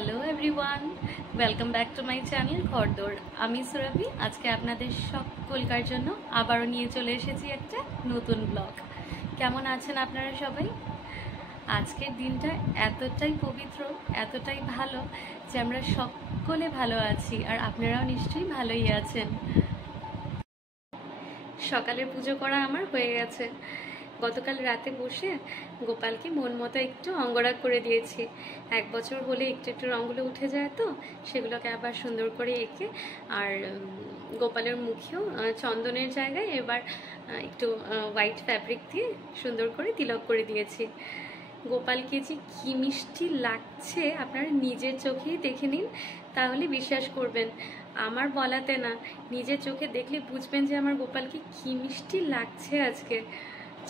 Hello everyone, welcome back to my channel ঘরদোর। আমি সুরভি। আজকে আপনাদের সকলকার জন্য আবারও নিয়ে চলে এসেছি একটা নতুন ব্লগ। কেমন আছেন আপনারা সবাই? আজকের দিনটা এতটাই পবিত্র, এতটাই ভালো যে আমরা সকলে ভালো আছি, আর আপনারাও নিশ্চয়ই ভালোই আছেন। সকালের পুজো করা আমার হয়ে গেছে। গতকাল রাতে বসে গোপালকে মন মতো একটু অঙ্গরাগ করে দিয়েছি। 1 বছর হলে একটু একটু রঙগুলো উঠে যায়, তো সেগুলোকে আবার সুন্দর করে এঁকে, আর গোপালের মুখেও চন্দনের জায়গায় এবার একটু হোয়াইট ফ্যাব্রিক দিয়ে সুন্দর করে তিলক করে দিয়েছি। গোপালকে যে কী মিষ্টি লাগছে আপনারা নিজের চোখেই দেখে নিন, তাহলে বিশ্বাস করবেন, আমার বলাতে না, নিজের চোখে দেখলে বুঝবেন যে আমার গোপালকে কী মিষ্টি লাগছে আজকে।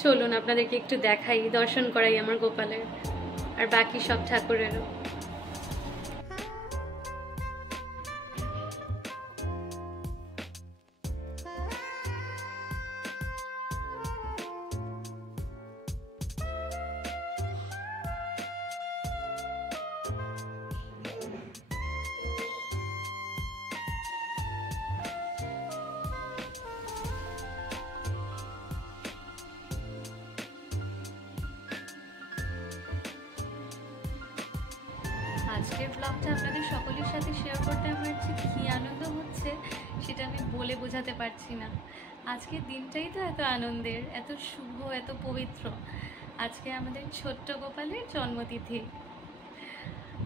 চলুন আপনাদেরকে একটু দেখাই, দর্শন করাই আমার গোপালের আর বাকি সব ঠাকুরেরও। আজকের ব্লগটা আপনাদের সকলের সাথে শেয়ার করতে আমার যে কী আনন্দ হচ্ছে সেটা আমি বলে বোঝাতে পারছি না। আজকের দিনটাই তো এত আনন্দের, এত শুভ, এত পবিত্র। আজকে আমাদের ছোট্ট গোপালের জন্মতিথি,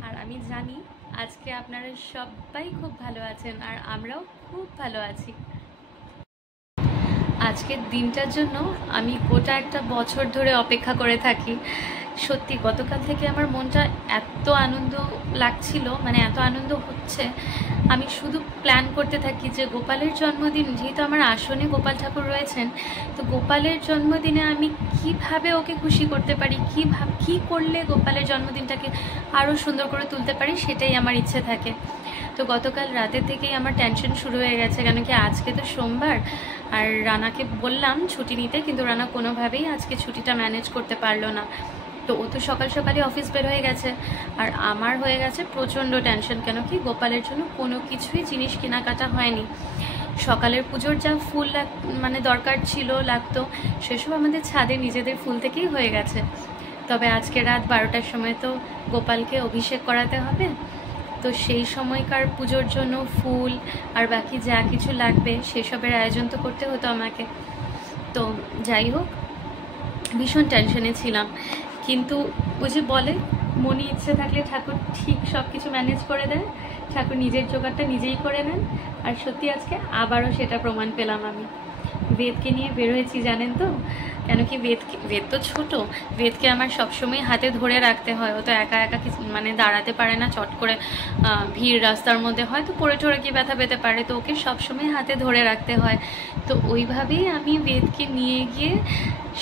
আর আমি জানি আজকে আপনারা সবাই খুব ভালো আছেন, আর আমরাও খুব ভালো আছি। আজকের দিনটার জন্য আমি গোটা একটা বছর ধরে অপেক্ষা করে থাকি। সত্যি গতকাল থেকে আমার মনটা এত আনন্দ লাগছিল, মানে এত আনন্দ হচ্ছে, আমি শুধু প্ল্যান করতে থাকি যে গোপালের জন্মদিন, যেহেতু আমার আসনে গোপাল ঠাকুর রয়েছেন, তো গোপালের জন্মদিনে আমি কিভাবে ওকে খুশি করতে পারি, কী করলে গোপালের জন্মদিনটাকে আরও সুন্দর করে তুলতে পারি, সেটাই আমার ইচ্ছে থাকে। তো গতকাল রাতে থেকেই আমার টেনশন শুরু হয়ে গেছে, কেন কি আজকে তো সোমবার, আর রানাকে বললাম ছুটি নিতে, কিন্তু রানা কোনোভাবেই আজকে ছুটিটা ম্যানেজ করতে পারলো না। তো ও তো সকাল সকালই অফিস বের হয়ে গেছে, আর আমার হয়ে গেছে প্রচণ্ড টেনশন, কেন কি গোপালের জন্য কোনো কিছুই জিনিস কেনাকাটা হয়নি। সকালের পুজোর যা ফুল মানে দরকার ছিল, লাগতো, সেসব আমাদের ছাদে নিজেদের ফুল থেকেই হয়ে গেছে। তবে আজকে রাত 12টার সময় তো গোপালকে অভিষেক করাতে হবে, তো সেই সময়কার পুজোর জন্য ফুল আর বাকি যা কিছু লাগবে সেসবের আয়োজন তো করতে হতো আমাকে। তো যাই হোক, ভীষণ টেনশনে ছিলাম, কিন্তু ওই যে বলে মনে ইচ্ছে থাকলে ঠাকুর ঠিক সব কিছু ম্যানেজ করে দেয়, ঠাকুর নিজের জোগাড়টা নিজেই করে নেন। আর সত্যি আজকে আবারও সেটা প্রমাণ পেলাম আমি। বেদকে নিয়ে বের হয়েছি জানেন তো, কেন কি বেদ তো ছোট, বেদকে আমার সবসময় হাতে ধরে রাখতে হয়। ও তো একা একা মানে দাঁড়াতে পারে না, চট করে ভিড় রাস্তার মধ্যে হয় তো পড়ে ঠরে কি ব্যথা পেতে পারে, তো ওকে সবসময় হাতে ধরে রাখতে হয়। তো ওইভাবেই আমি বেদকে নিয়ে গিয়ে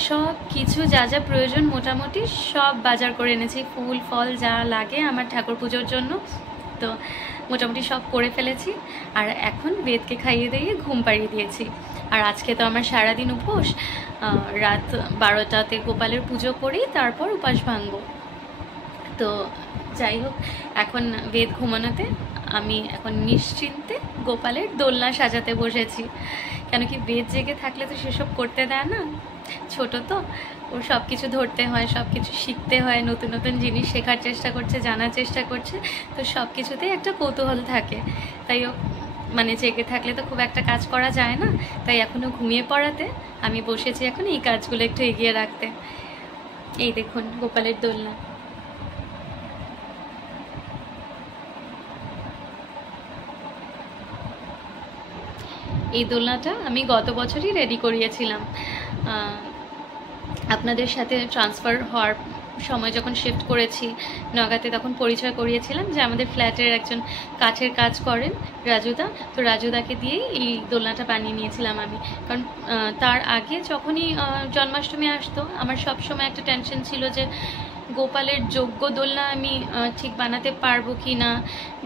সব কিছু যা যা প্রয়োজন মোটামুটি সব বাজার করে এনেছি, ফুল ফল যা লাগে আমার ঠাকুর পুজোর জন্য, তো মোটামুটি সব করে ফেলেছি। আর এখন বেদকে খাইয়ে দিয়ে ঘুম পাড়িয়ে দিয়েছি। আর আজকে তো আমার সারাদিন উপোস, রাত 12টাতে গোপালের পুজো করেই তারপর উপাস ভাঙবো। তো যাই হোক, এখন বেদ ঘুমানোতে আমি এখন নিশ্চিন্তে গোপালের দোলনা সাজাতে বসেছি, কেন কি বেদ জেগে থাকলে তো সেসব করতে দেয় না, ছোট তো, ওর সব কিছু ধরতে হয়, সব কিছু শিখতে হয়, নতুন নতুন জিনিস শেখার চেষ্টা করছে, জানার চেষ্টা করছে, তো সব কিছুতেই একটা কৌতূহল থাকে। তাই ও মানে জেগে থাকলে তো খুব একটা কাজ করা যায় না, তাই এখনও ঘুমিয়ে পড়াতে আমি বসেছি এখন এই কাজগুলো একটু এগিয়ে রাখতে। এই দেখুন গোপালের দোলনা। এই দোলনাটা আমি গত বছরই রেডি করিয়েছিলাম, আপনাদের সাথে ট্রান্সফার হওয়ার সময় যখন শিফট করেছি নগাতে, তখন পরিচয় করিয়েছিলাম যে আমাদের ফ্ল্যাটের একজন কাঠের কাজ করেন রাজুদা, তো রাজুদাকে দিয়েই এই দোলনাটা বানিয়ে নিয়েছিলাম আমি। কারণ তার আগে যখনই জন্মাষ্টমী আসতো আমার সব সময় একটা টেনশন ছিল যে গোপালের যোগ্য দোলনা আমি ঠিক বানাতে পারবো কি না,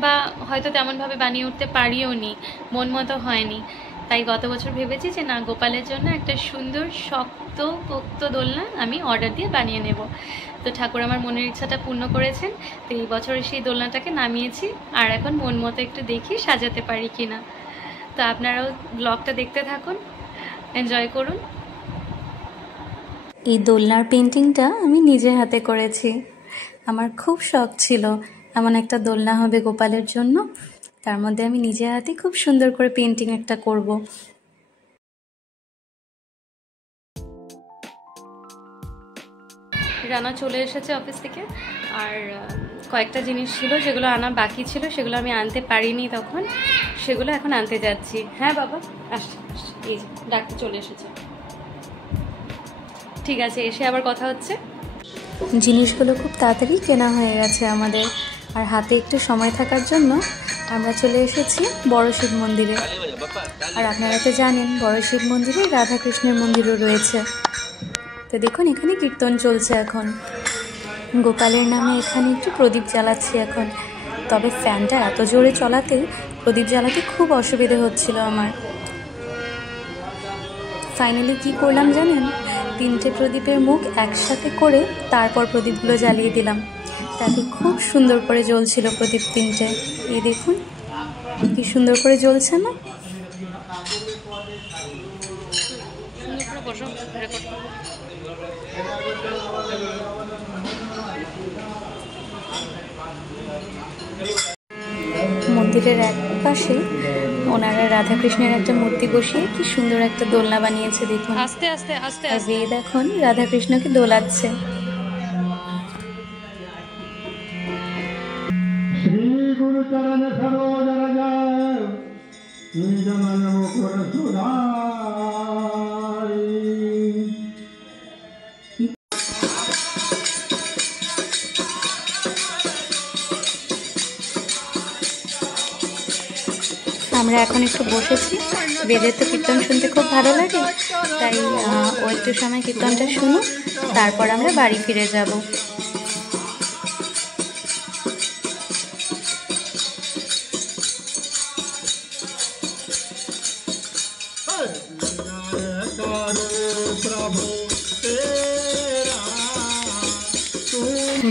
বা হয়তো তেমনভাবে বানিয়ে উঠতে পারিও নি, মন মতো হয়নি। তাই গত বছর ভেবেছি যে না, গোপালের জন্য একটা সুন্দর শক্ত পোক্ত দোলনা আমি অর্ডার দিয়ে বানিয়ে নেব। তো ঠাকুর আমার মনের ইচ্ছাটা পূর্ণ করেছেন। তো এই বছর সেই দোলনাটাকে নামিয়েছি, আর এখন মন মতো একটু দেখি সাজাতে পারি কিনা। তো আপনারাও ব্লগটা দেখতে থাকুন, এনজয় করুন। এই দোলনার পেন্টিংটা আমি নিজের হাতে করেছি। আমার খুব শখ ছিল এমন একটা দোলনা হবে গোপালের জন্য, তার মধ্যে আমি নিজের হাতে খুব সুন্দর করে পেন্টিং একটা করব। রানা চলে এসেছে অফিস থেকে, আর কয়েকটা জিনিস ছিল যেগুলো আনা বাকি ছিল, সেগুলো আমি আনতে পারিনি তখন, সেগুলো এখন আনতে যাচ্ছি। হ্যাঁ বাবা, আসছে আসছে, এই যে ডাক্তার চলে এসেছে। ঠিক আছে, এসে আবার কথা হচ্ছে। জিনিসগুলো খুব তাড়াতাড়ি কেনা হয়ে গেছে আমাদের, আর হাতে একটু সময় থাকার জন্য আমরা চলে এসেছি বড় শিব মন্দিরে। আর আপনারা তো জানেন বড় শিব মন্দিরে রাধাকৃষ্ণের মন্দিরও রয়েছে। তো দেখুন এখানে কীর্তন চলছে এখন, গোপালের নামে এখানে একটু প্রদীপ জ্বালাচ্ছি এখন। তবে ফ্যানটা এত জোরে চলাতে প্রদীপ জ্বালাতে খুব অসুবিধে হচ্ছিল আমার। ফাইনালি কি করলাম জানেন, 3টে প্রদীপের মুখ একসাথে করে তারপর প্রদীপগুলো জ্বালিয়ে দিলাম, তাতে খুব সুন্দর করে জ্বলছিল প্রদীপ 3টে। এই দেখুন কি সুন্দর করে জ্বলছে না? মন্দিরের এক পাশে ওনারা রাধাকৃষ্ণের একটা মূর্তি বসিয়ে কি সুন্দর একটা দোলনা বানিয়েছে দেখুন। আস্তে আস্তে আস্তে আর বেদ এখন রাধাকৃষ্ণকে দোলাচ্ছে। শ্রী গুরু চরণ সরোজ রজ নিজ মন মুকুর সুধারি। আমরা এখন একটু বসেছি, বেদের তো কীর্তন শুনতে খুব ভালো লাগে, তাই ও একটু সময় কীর্তনটা শুনুক, তারপর আমরা বাড়ি ফিরে যাব।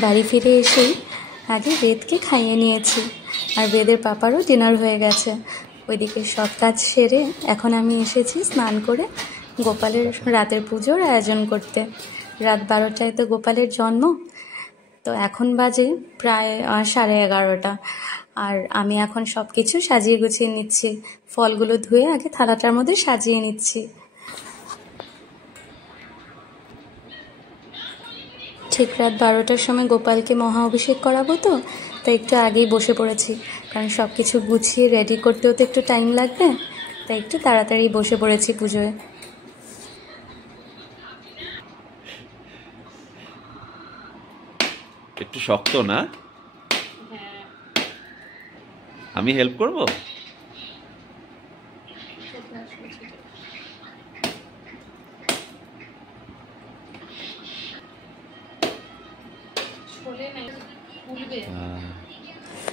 বাড়ি ফিরে এসেই আগে বেদকে খাইয়ে নিয়েছি, আর বেদের পাপারও ডিনার হয়ে গেছে। ওইদিকে সব কাজ সেরে এখন আমি এসেছি স্নান করে গোপালের রাতের পুজোর আয়োজন করতে। রাত 12টায় তো গোপালের জন্ম, তো এখন বাজে প্রায় 11:30, আর আমি এখন সব কিছু সাজিয়ে গুছিয়ে নিচ্ছি। ফলগুলো ধুয়ে আগে থালাটার মধ্যে সাজিয়ে নিচ্ছি। ঠিক রাত 12টার সময় গোপালকে মহা অভিষেক করাবো, তো তাই একটু আগেই বসে পড়েছি, কারণ সব কিছু গুছিয়ে রেডি করতেও তো একটু টাইম লাগবে, তাই একটু তাড়াতাড়ি বসে পড়েছি পুজোয়। একটু শক্ত না? আমি হেল্প করব?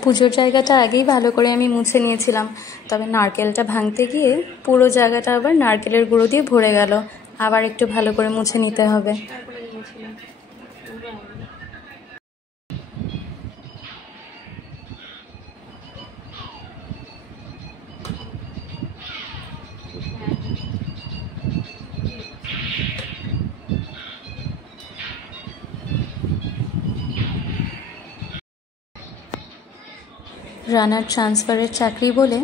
পুজোর জায়গাটা আগেই ভালো করে আমি মুছে নিয়েছিলাম, তবে নারকেলটা ভাঙতে গিয়ে পুরো জায়গাটা আবার নারকেলের গুঁড়ো দিয়ে ভরে গেল, আবার একটু ভালো করে মুছে নিতে হবে। রানার ট্রান্সফারের চাকরি বলে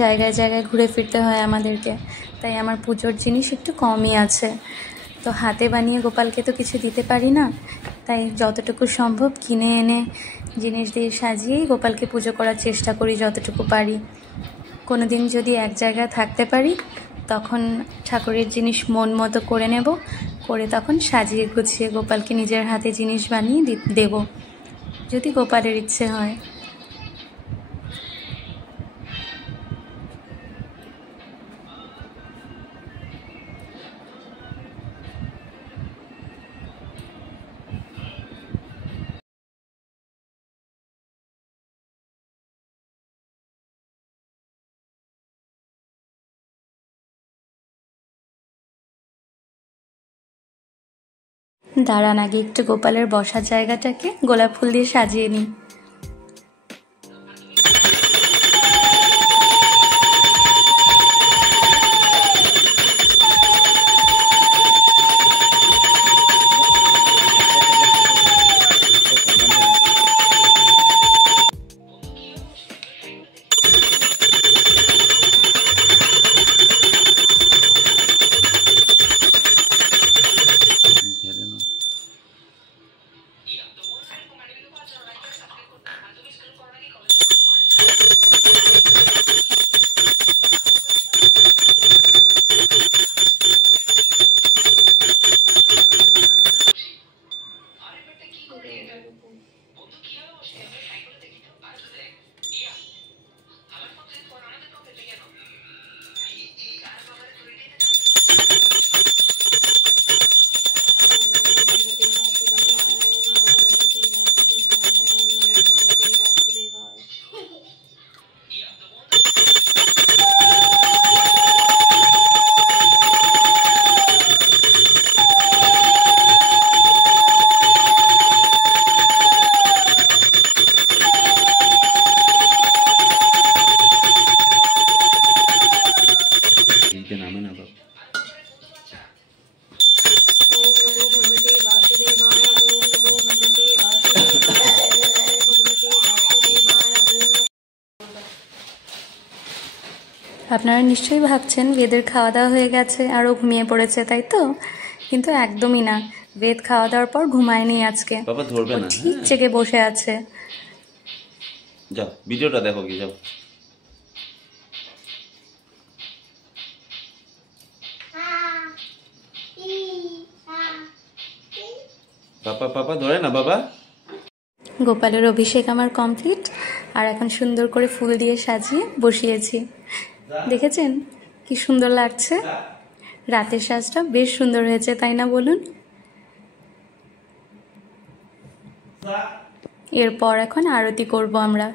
জায়গায় জায়গায় ঘুরে ফিরতে হয় আমাদেরকে, তাই আমার পুজোর জিনিস একটু কমই আছে। তো হাতে বানিয়ে গোপালকে তো কিছু দিতে পারি না, তাই যতটুকু সম্ভব কিনে এনে জিনিস দিয়ে সাজিয়েই গোপালকে পুজো করার চেষ্টা করি যতটুকু পারি। কোনো দিন যদি এক জায়গায় থাকতে পারি তখন ঠাকুরের জিনিস মন মতো করে নেব, করে তখন সাজিয়ে গুছিয়ে গোপালকে নিজের হাতে জিনিস বানিয়ে দেব, যদি গোপালের ইচ্ছে হয়। দাঁড়ান আগে একটু গোপালের বসার জায়গাটাকে গোলাপ ফুল দিয়ে সাজিয়ে নিই। আপনারা নিশ্চয়ই ভাবছেন বেদের খাওয়া দাওয়া হয়ে গেছে আর ও ঘুমিয়ে পড়েছে, তাই তো? কিন্তু একদমই না, বেদ খাওয়া দাওয়ার পর ঘুমায়নি আজকে, বাবা ধরবে না, ঠিক জেগে বসে আছে। যাও ভিডিওটা দেখো কি, যাও। পাপা পাপা ধরে না বাবা। গোপালের অভিষেক আমার কমপ্লিট, আর এখন সুন্দর করে ফুল দিয়ে সাজিয়ে বসিয়েছি। দেখেছেন কি সুন্দর লাগছে? রাতের সাজটা বেশ সুন্দর হয়েছে, তাই না বলুন? এরপর এখন আরতি করব আমরা।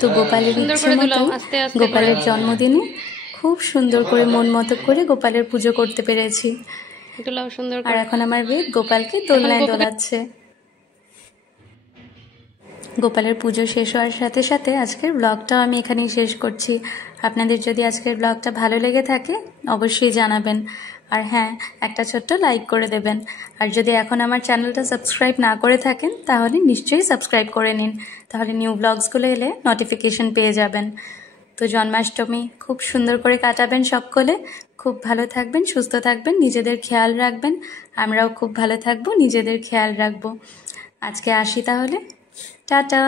তো গোপালের ইচ্ছে মতো গোপালের জন্মদিনে খুব সুন্দর করে মন মতো করে গোপালের পুজো করতে পেরেছি। আর এখন আমার বেদ গোপালকে দোলনায় দোলাচ্ছে। গোপালের পুজো শেষ হওয়ার সাথে সাথে আজকের ব্লগটাও আমি এখানেই শেষ করছি। আপনাদের যদি আজকের ব্লগটা ভালো লেগে থাকে অবশ্যই জানাবেন, আর হ্যাঁ একটা ছোট্ট লাইক করে দেবেন। আর যদি এখন আমার চ্যানেলটা সাবস্ক্রাইব না করে থাকেন তাহলে নিশ্চয়ই সাবস্ক্রাইব করে নিন, তাহলে নিউ ব্লগসগুলো এলে নোটিফিকেশন পেয়ে যাবেন। তো জন্মাষ্টমী খুব সুন্দর করে কাটাবেন সকলে, খুব ভালো থাকবেন, সুস্থ থাকবেন, নিজেদের খেয়াল রাখবেন। আমরাও খুব ভালো থাকবো, নিজেদের খেয়াল রাখবো। আজকে আসি তাহলে, টাটা।